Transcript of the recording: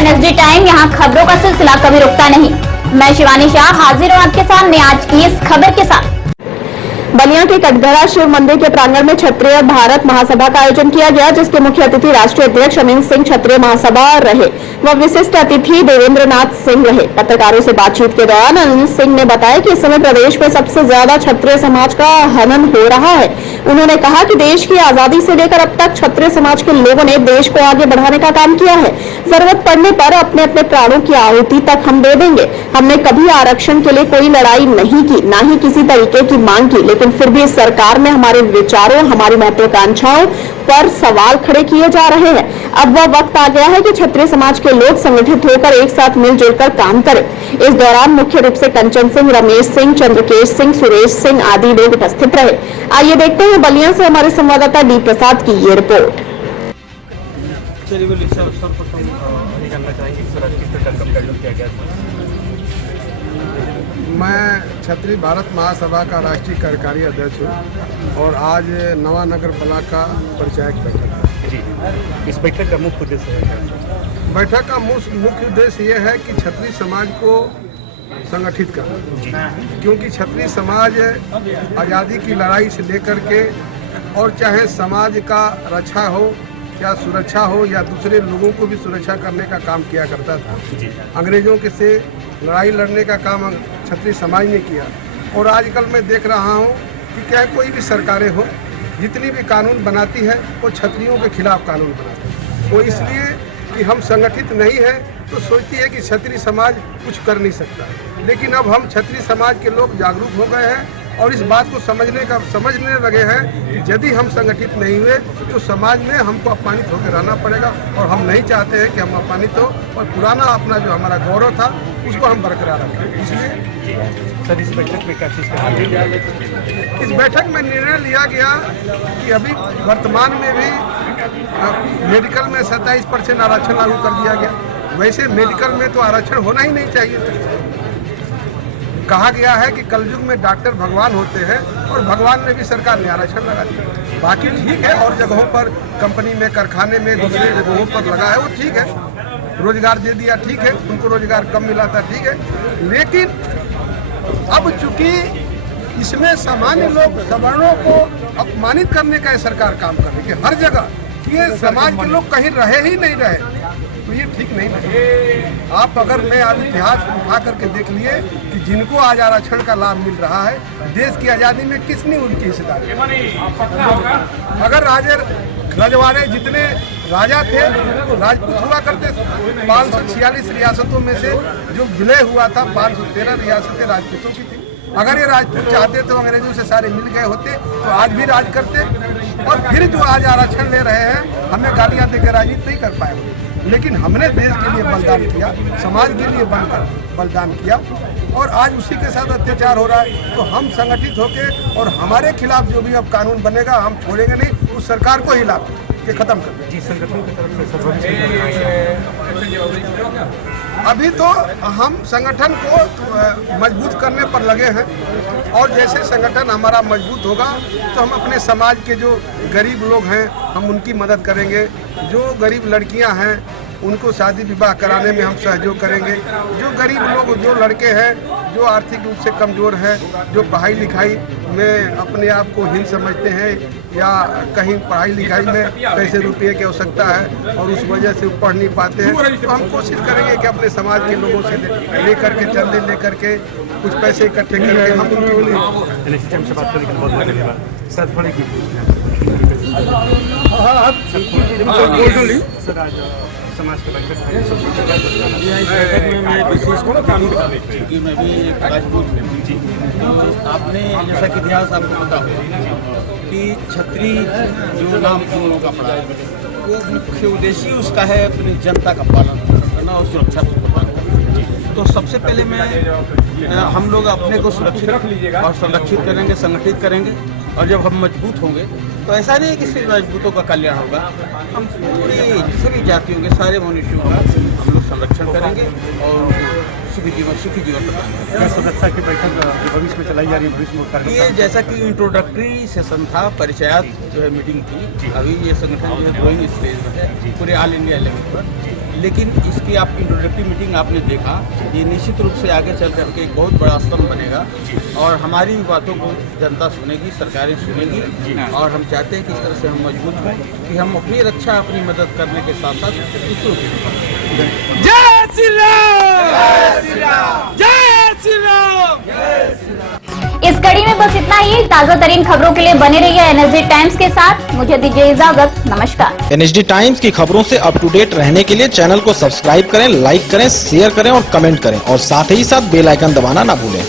NSD time, यहाँ खबरों का सिलसिला कभी रुकता नहीं। मैं शिवानी शाह हाजिर हूँ आपके सामने आज की इस खबर के साथ। बलिया के कटघरा शिव मंदिर के प्रांगण में क्षत्रिय भारत महासभा का आयोजन किया गया, जिसके मुख्य अतिथि राष्ट्रीय अध्यक्ष अमित सिंह क्षत्रिय महासभा रहे व विशिष्ट अतिथि देवेंद्र नाथ सिंह रहे। पत्रकारों से बातचीत के दौरान अमित सिंह ने बताया कि इस समय प्रदेश में सबसे ज्यादा क्षत्रिय समाज का हनन हो रहा है। उन्होंने कहा कि देश की आजादी से लेकर अब तक क्षत्रिय समाज के लोगों ने देश को आगे बढ़ाने का काम किया है। जरूरत पड़ने पर अपने अपने प्राणों की आहुति तक हम दे देंगे। हमने कभी आरक्षण के लिए कोई लड़ाई नहीं की, ना ही किसी तरीके की मांग की, लेकिन फिर भी सरकार में हमारे विचारों, हमारी महत्वाकांक्षाओं पर सवाल खड़े किए जा रहे हैं। अब वह वक्त आ गया है कि क्षत्रिय समाज के लोग संगठित होकर एक साथ मिलजुल कर काम करें। इस दौरान मुख्य रूप से कंचन सिंह, रमेश सिंह, चंद्रकेश सिंह, सुरेश सिंह आदि लोग उपस्थित रहे। आइए देखते हैं बलिया से हमारे संवाददाता डी प्रसाद की ये रिपोर्ट। मैं क्षत्रिय भारत महासभा का राष्ट्रीय कार्यकारी अध्यक्ष हूँ और आज नवा नगर ब्लॉक का परिचायक बैठक है। इस बैठक का मुख्य उद्देश्य है? बैठक का मुख्य उद्देश्य ये है कि क्षत्रिय समाज को संगठित करना, क्योंकि क्षत्रिय समाज आज़ादी की लड़ाई से लेकर के और चाहे समाज का रक्षा हो या सुरक्षा हो या दूसरे लोगों को भी सुरक्षा करने का काम किया करता था। अंग्रेजों के से लड़ाई लड़ने का काम क्षत्रिय समाज ने किया। और आजकल मैं देख रहा हूँ कि क्या कोई भी सरकारें हो, जितनी भी कानून बनाती है वो क्षत्रियों के खिलाफ कानून बनाती है। वो इसलिए कि हम संगठित नहीं है तो सोचती है कि क्षत्रिय समाज कुछ कर नहीं सकता। लेकिन अब हम क्षत्रिय समाज के लोग जागरूक हो गए हैं और इस बात को समझने लगे हैं कि यदि हम संगठित नहीं हुए तो समाज में हमको अपमानित होकर रहना पड़ेगा। और हम नहीं चाहते हैं कि हम अपमानित हो और पुराना अपना जो हमारा गौरव था उसको हम बरकरार रखें। इसलिए सर, इस बैठक में क्या चीज़ का इस बैठक में निर्णय लिया गया कि अभी वर्तमान में भी मेडिकल में 27% आरक्षण लागू कर दिया गया। वैसे मेडिकल में तो आरक्षण होना ही नहीं चाहिए था। कहा गया है कि कलयुग में डॉक्टर भगवान होते हैं और भगवान में भी सरकार ने आरक्षण लगा दिया। बाकी ठीक है, और जगहों पर कंपनी में, कारखाने में, दूसरे जगहों पर लगा है वो ठीक है, रोजगार दे दिया ठीक है, उनको रोजगार कम मिला था ठीक है। लेकिन अब चूंकि इसमें सामान्य लोग सवर्णों को अपमानित करने का सरकार काम कर रही है हर जगह, कि ये समाज के लोग कहीं रहे ही नहीं रहे, तो ये ठीक नहीं है। आप अगर मैं आज इतिहास उठा करके देख लिए कि जिनको आज आरक्षण का लाभ मिल रहा है, देश की आज़ादी में किसने उनकी हिस्सेदारी? अगर रजवाड़े जितने राजा थे राजपूत हुआ करते। 546 रियासतों में से जो विलय हुआ था 513 रियासतें राजपूतों की थी। अगर ये राजपूत चाहते तो अंग्रेजों से सारे मिल गए होते तो आज भी राज करते। और फिर जो आज आरक्षण ले रहे हैं हमें गालियां देकर राजनीति नहीं कर पाए। लेकिन हमने देश के लिए बलिदान किया, समाज के लिए बलिदान किया और आज उसी के साथ अत्याचार हो रहा है। तो हम संगठित होके और हमारे खिलाफ जो भी अब कानून बनेगा हम छोड़ेंगे नहीं, उस सरकार को ही लाभ के खत्म कर देंगे। संगठन की तरफ से अभी तो हम संगठन को मजबूत करने पर लगे हैं और जैसे संगठन हमारा मजबूत होगा तो हम अपने समाज के जो गरीब लोग हैं हम उनकी मदद करेंगे। जो गरीब लड़कियां हैं उनको शादी विवाह कराने में हम सहयोग करेंगे। जो गरीब लोग, जो लड़के हैं जो आर्थिक रूप से कमज़ोर हैं, जो पढ़ाई लिखाई में अपने आप को हीन समझते हैं या कहीं पढ़ाई लिखाई में पैसे रुपये की आवश्यकता है और उस वजह से पढ़ नहीं पाते हैं, तो हम कोशिश करेंगे कि अपने समाज के लोगों से लेकर के चंदे लेकर के कुछ पैसे इकट्ठे करके हम समाज के बैठक में मैं विशेष क्योंकि मैं भी एक राजपूत हूँ। आपने जैसा कि इतिहास आपको पता होगा कि क्षत्रिय जो नाम हम लोगों का पड़ा है वो मुख्य उद्देश्य उसका है अपनी जनता का पालन करना और सुरक्षा करना। तो सबसे पहले हम लोग अपने को सुरक्षित और संरक्षित करेंगे, संगठित करेंगे। और जब हम मजबूत होंगे तो ऐसा नहीं है कि सिर्फ राजपूतों का कल्याण होगा, हम पूरी सभी जातियों के सारे मनुष्यों का हम लोग संरक्षण करेंगे और सुखी जीवन प्रदान करें। क्या सदस्यता की बैठक जो भविष्य में चलाई जा रही है, भविष्य में कार्यक्रम ये जैसा कि इंट्रोडक्टरी सेशन था, परिचयात जो है मीटिंग थी। अभी ये संगठन जो है ग्रोइंग स्टेज में है पूरे ऑल इंडिया लेवल पर, लेकिन इसकी आप इंट्रोडक्टरी मीटिंग आपने देखा, ये निश्चित रूप से आगे चल करके एक बहुत बड़ा स्तंभ बनेगा और हमारी बातों को जनता सुनेगी, सरकारें सुनेगी और हम चाहते हैं कि इस तरह से हम मजबूत हों कि हम अपनी रक्षा, अपनी मदद करने के साथ साथ दूसरों की भी करें। जय श्री राम, जय श्री राम, जय श्री राम। इस कड़ी में बस इतना ही। ताजा तरीन खबरों के लिए बने रहिए एनएसडी टाइम्स के साथ। मुझे दीजिए इजाजत, नमस्कार। एनएसडी टाइम्स की खबरों से अप टू डेट रहने के लिए चैनल को सब्सक्राइब करें, लाइक करें, शेयर करें और कमेंट करें और साथ ही साथ बेल आइकन दबाना ना भूलें।